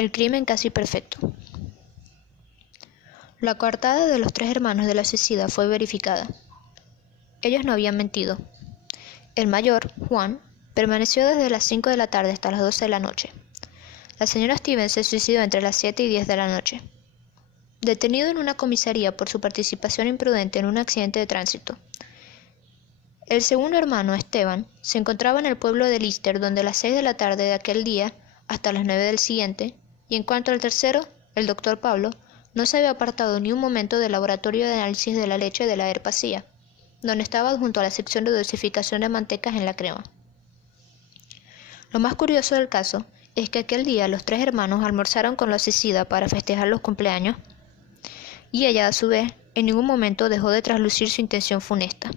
El crimen casi perfecto. La coartada de los 3 hermanos de la suicida fue verificada. Ellos no habían mentido. El mayor, Juan, permaneció desde las 5 de la tarde hasta las 12 de la noche. La señora Stevens se suicidó entre las 7 y 10 de la noche. Detenido en una comisaría por su participación imprudente en un accidente de tránsito. El segundo hermano, Esteban, se encontraba en el pueblo de Lister, donde a las 6 de la tarde de aquel día hasta las 9 del siguiente, y en cuanto al tercero, el doctor Pablo, no se había apartado ni un momento del laboratorio de análisis de la leche de la Herpasía, donde estaba junto a la sección de dosificación de mantecas en la crema. Lo más curioso del caso es que aquel día los 3 hermanos almorzaron con la suicida para festejar los cumpleaños, y ella, a su vez, en ningún momento dejó de traslucir su intención funesta.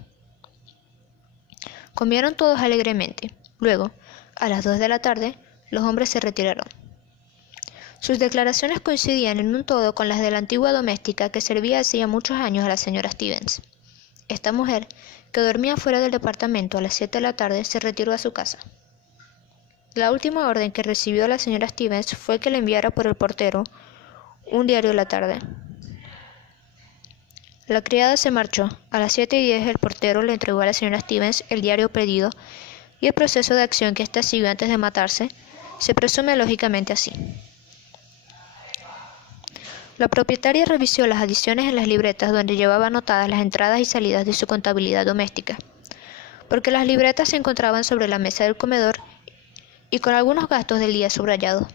Comieron todos alegremente. Luego, a las 2 de la tarde, los hombres se retiraron. Sus declaraciones coincidían en un todo con las de la antigua doméstica que servía hacía muchos años a la señora Stevens. Esta mujer, que dormía fuera del departamento a las 7 de la tarde, se retiró a su casa. La última orden que recibió la señora Stevens fue que le enviara por el portero un diario de la tarde. La criada se marchó. A las 7:10 el portero le entregó a la señora Stevens el diario pedido y el proceso de acción que ésta siguió antes de matarse se presume lógicamente así. La propietaria revisó las adiciones en las libretas donde llevaba anotadas las entradas y salidas de su contabilidad doméstica, porque las libretas se encontraban sobre la mesa del comedor y con algunos gastos del día subrayados.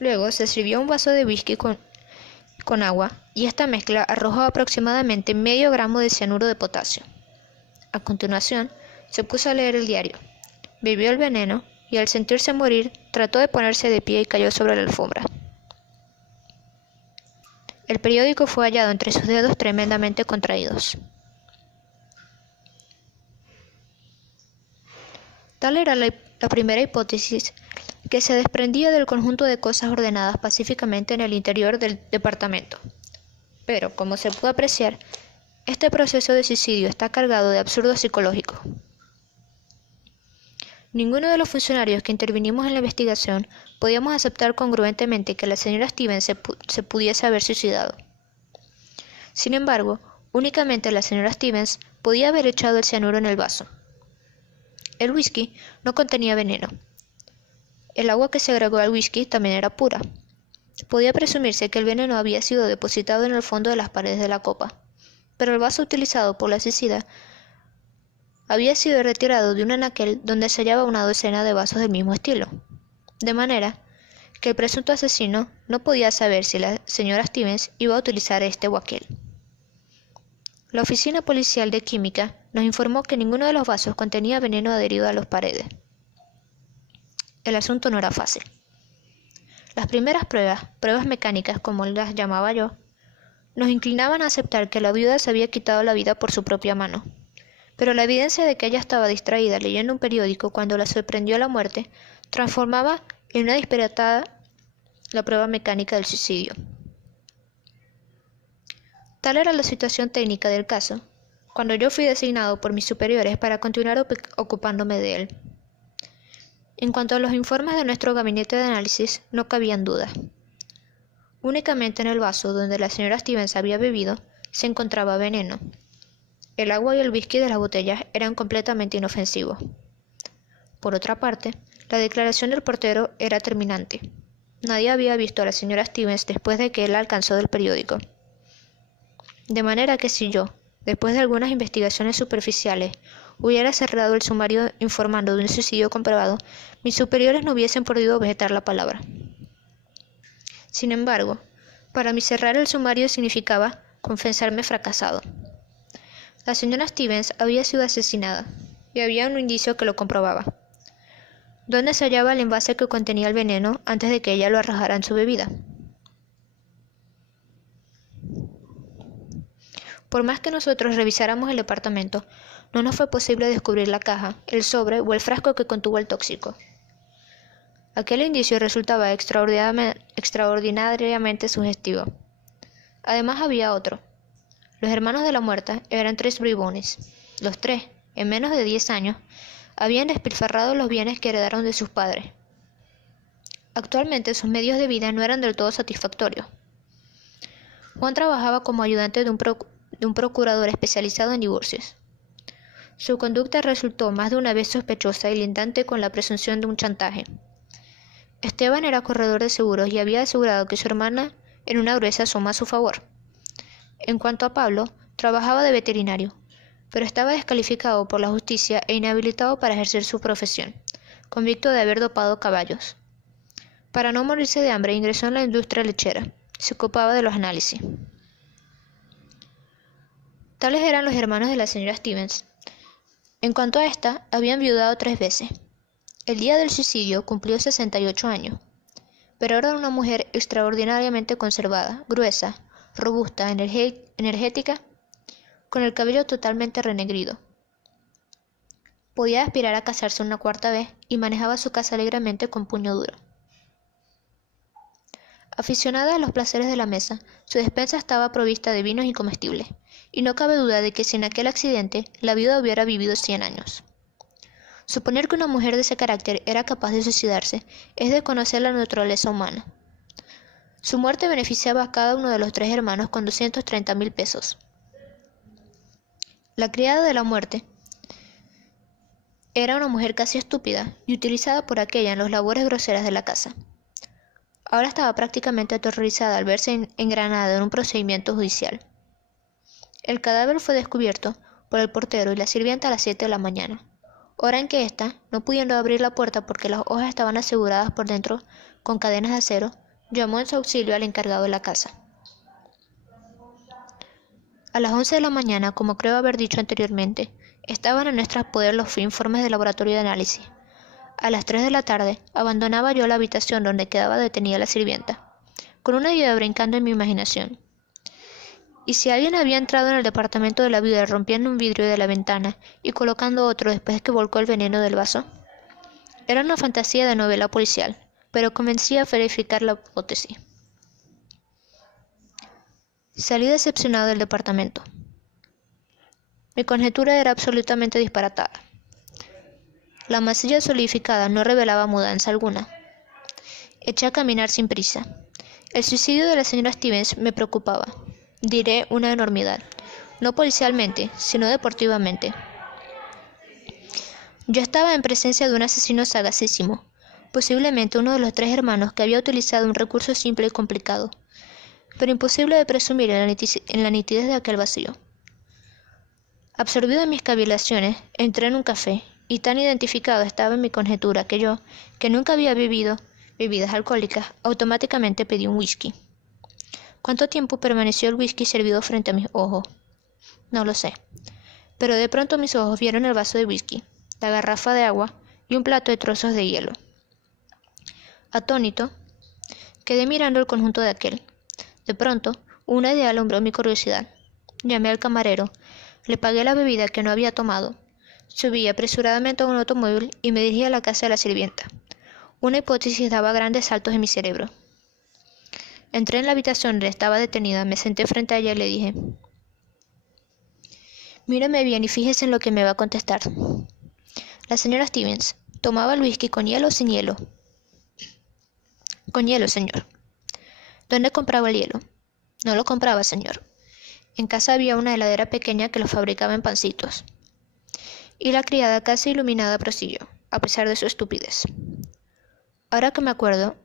Luego se sirvió un vaso de whisky con agua y esta mezcla arrojó aproximadamente medio gramo de cianuro de potasio. A continuación, se puso a leer el diario. Bebió el veneno y al sentirse morir trató de ponerse de pie y cayó sobre la alfombra. El periódico fue hallado entre sus dedos tremendamente contraídos. Tal era la primera hipótesis que se desprendía del conjunto de cosas ordenadas pacíficamente en el interior del departamento. Pero, como se pudo apreciar, este proceso de suicidio está cargado de absurdo psicológico. Ninguno de los funcionarios que intervinimos en la investigación podíamos aceptar congruentemente que la señora Stevens se pudiese haber suicidado. Sin embargo, únicamente la señora Stevens podía haber echado el cianuro en el vaso. El whisky no contenía veneno. El agua que se agregó al whisky también era pura. Podía presumirse que el veneno había sido depositado en el fondo de las paredes de la copa, pero el vaso utilizado por la suicida había sido retirado de un anaquel donde se hallaba una docena de vasos del mismo estilo, de manera que el presunto asesino no podía saber si la señora Stevens iba a utilizar este o aquel. La oficina policial de química nos informó que ninguno de los vasos contenía veneno adherido a las paredes. El asunto no era fácil. Las primeras pruebas mecánicas como las llamaba yo, nos inclinaban a aceptar que la viuda se había quitado la vida por su propia mano. Pero la evidencia de que ella estaba distraída leyendo un periódico cuando la sorprendió la muerte transformaba en una disparatada la prueba mecánica del suicidio. Tal era la situación técnica del caso, cuando yo fui designado por mis superiores para continuar ocupándome de él. En cuanto a los informes de nuestro gabinete de análisis, no cabían dudas. Únicamente en el vaso donde la señora Stevens había bebido se encontraba veneno. El agua y el whisky de las botellas eran completamente inofensivos. Por otra parte, la declaración del portero era terminante. Nadie había visto a la señora Stevens después de que él la alcanzó del periódico. De manera que si yo, después de algunas investigaciones superficiales, hubiera cerrado el sumario informando de un suicidio comprobado, mis superiores no hubiesen podido objetar la palabra. Sin embargo, para mí cerrar el sumario significaba confesarme fracasado. La señora Stevens había sido asesinada, y había un indicio que lo comprobaba. ¿Dónde se hallaba el envase que contenía el veneno antes de que ella lo arrojara en su bebida? Por más que nosotros revisáramos el departamento, no nos fue posible descubrir la caja, el sobre o el frasco que contuvo el tóxico. Aquel indicio resultaba extraordinariamente sugestivo. Además había otro. Los hermanos de la muerta eran 3 bribones. Los 3, en menos de 10 años, habían despilfarrado los bienes que heredaron de sus padres. Actualmente sus medios de vida no eran del todo satisfactorios. Juan trabajaba como ayudante de un procurador especializado en divorcios. Su conducta resultó más de una vez sospechosa y lindante con la presunción de un chantaje. Esteban era corredor de seguros y había asegurado que su hermana en una gruesa suma a su favor. En cuanto a Pablo, trabajaba de veterinario, pero estaba descalificado por la justicia e inhabilitado para ejercer su profesión, convicto de haber dopado caballos. Para no morirse de hambre, ingresó en la industria lechera. Se ocupaba de los análisis. Tales eran los hermanos de la señora Stevens. En cuanto a esta, habían viudado 3 veces. El día del suicidio cumplió 68 años, pero era una mujer extraordinariamente conservada, gruesa, robusta, energética, con el cabello totalmente renegrido. Podía aspirar a casarse una 4ª vez y manejaba su casa alegremente con puño duro. Aficionada a los placeres de la mesa, su despensa estaba provista de vinos y comestibles, y no cabe duda de que sin aquel accidente la viuda hubiera vivido 100 años. Suponer que una mujer de ese carácter era capaz de suicidarse es desconocer la naturaleza humana. Su muerte beneficiaba a cada uno de los 3 hermanos con 230.000 pesos. La criada de la muerte era una mujer casi estúpida y utilizada por aquella en las labores groseras de la casa. Ahora estaba prácticamente aterrorizada al verse engranada en un procedimiento judicial. El cadáver fue descubierto por el portero y la sirvienta a las 7 de la mañana, hora en que ésta, no pudiendo abrir la puerta porque las hojas estaban aseguradas por dentro con cadenas de acero, llamó en su auxilio al encargado de la casa. A las 11 de la mañana, como creo haber dicho anteriormente, estaban en nuestro poder los informes del laboratorio de análisis. A las 3 de la tarde, abandonaba yo la habitación donde quedaba detenida la sirvienta, con una idea brincando en mi imaginación. ¿Y si alguien había entrado en el departamento de la viuda rompiendo un vidrio de la ventana y colocando otro después que volcó el veneno del vaso? Era una fantasía de novela policial, pero convencía a verificar la hipótesis. Salí decepcionado del departamento. Mi conjetura era absolutamente disparatada. La masilla solidificada no revelaba mudanza alguna. Eché a caminar sin prisa. El suicidio de la señora Stevens me preocupaba. Diré una enormidad, no policialmente, sino deportivamente. Yo estaba en presencia de un asesino sagacísimo, posiblemente uno de los 3 hermanos que había utilizado un recurso simple y complicado, pero imposible de presumir en la nitidez de aquel vacío. Absorbido en mis cavilaciones, entré en un café, y tan identificado estaba en mi conjetura que yo, que nunca había bebido bebidas alcohólicas, automáticamente pedí un whisky. ¿Cuánto tiempo permaneció el whisky servido frente a mis ojos? No lo sé, pero de pronto mis ojos vieron el vaso de whisky, la garrafa de agua y un plato de trozos de hielo. Atónito, quedé mirando el conjunto de aquel. De pronto, una idea alumbró mi curiosidad. Llamé al camarero, le pagué la bebida que no había tomado, subí apresuradamente a un automóvil y me dirigí a la casa de la sirvienta. Una hipótesis daba grandes saltos en mi cerebro. Entré en la habitación donde estaba detenida, me senté frente a ella y le dije: «Míreme bien y fíjese en lo que me va a contestar». La señora Stevens tomaba el whisky con hielo o sin hielo. «Con hielo, señor». «¿Dónde compraba el hielo?» «No lo compraba, señor. En casa había una heladera pequeña que lo fabricaba en pancitos». Y la criada casi iluminada prosiguió, a pesar de su estupidez: «Ahora que me acuerdo,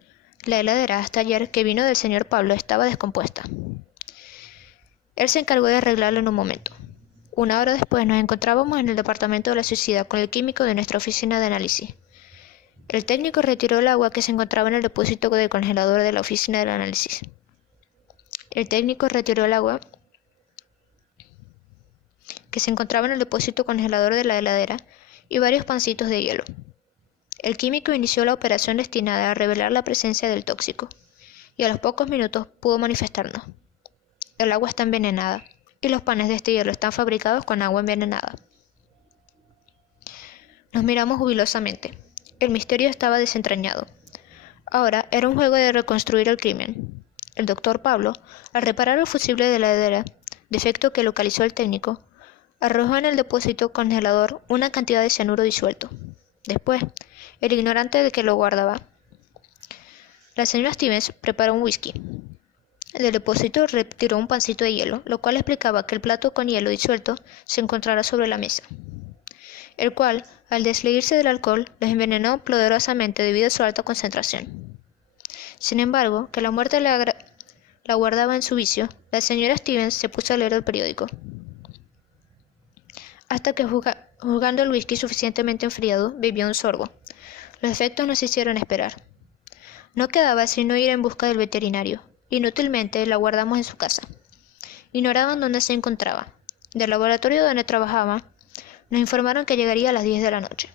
la heladera hasta ayer que vino del señor Pablo estaba descompuesta. Él se encargó de arreglarlo en un momento. Una hora después nos encontrábamos en el departamento de la suicida con el químico de nuestra oficina de análisis. El técnico retiró el agua que se encontraba en el depósito del congelador de la oficina de análisis. El técnico retiró el agua que se encontraba en el depósito congelador de la heladera y varios pancitos de hielo. El químico inició la operación destinada a revelar la presencia del tóxico, y a los pocos minutos pudo manifestarnos: el agua está envenenada, y los panes de este hielo están fabricados con agua envenenada». Nos miramos jubilosamente. El misterio estaba desentrañado. Ahora era un juego de reconstruir el crimen. El doctor Pablo, al reparar el fusible de la heladera, defecto que localizó el técnico, arrojó en el depósito congelador una cantidad de cianuro disuelto. Después, el ignorante de que lo guardaba La señora Stevens preparó un whisky. Del depósito retiró un pancito de hielo, lo cual explicaba que el plato con hielo disuelto se encontrara sobre la mesa, el cual, al desleírse del alcohol, les envenenó poderosamente debido a su alta concentración. Sin embargo, que la muerte la guardaba en su vicio, la señora Stevens se puso a leer el periódico, hasta que juzgando el whisky suficientemente enfriado, bebió un sorbo. Los efectos no se hicieron esperar. No quedaba sino ir en busca del veterinario. Inútilmente la guardamos en su casa. Ignoraban dónde se encontraba. Del laboratorio donde trabajaba, nos informaron que llegaría a las 10 de la noche.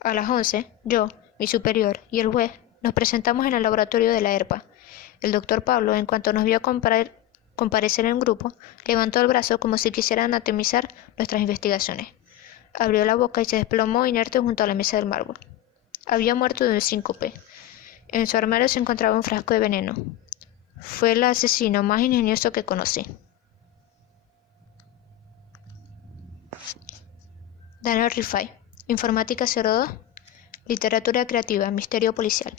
A las 11, yo, mi superior y el juez nos presentamos en el laboratorio de la ERPA. El doctor Pablo, en cuanto nos vio comparecer en grupo, levantó el brazo como si quisiera anatomizar nuestras investigaciones. Abrió la boca y se desplomó inerte junto a la mesa del mármol. Había muerto de un síncope. En su armario se encontraba un frasco de veneno. Fue el asesino más ingenioso que conocí. Daniel Rifai, Informática 02, Literatura Creativa, Misterio Policial.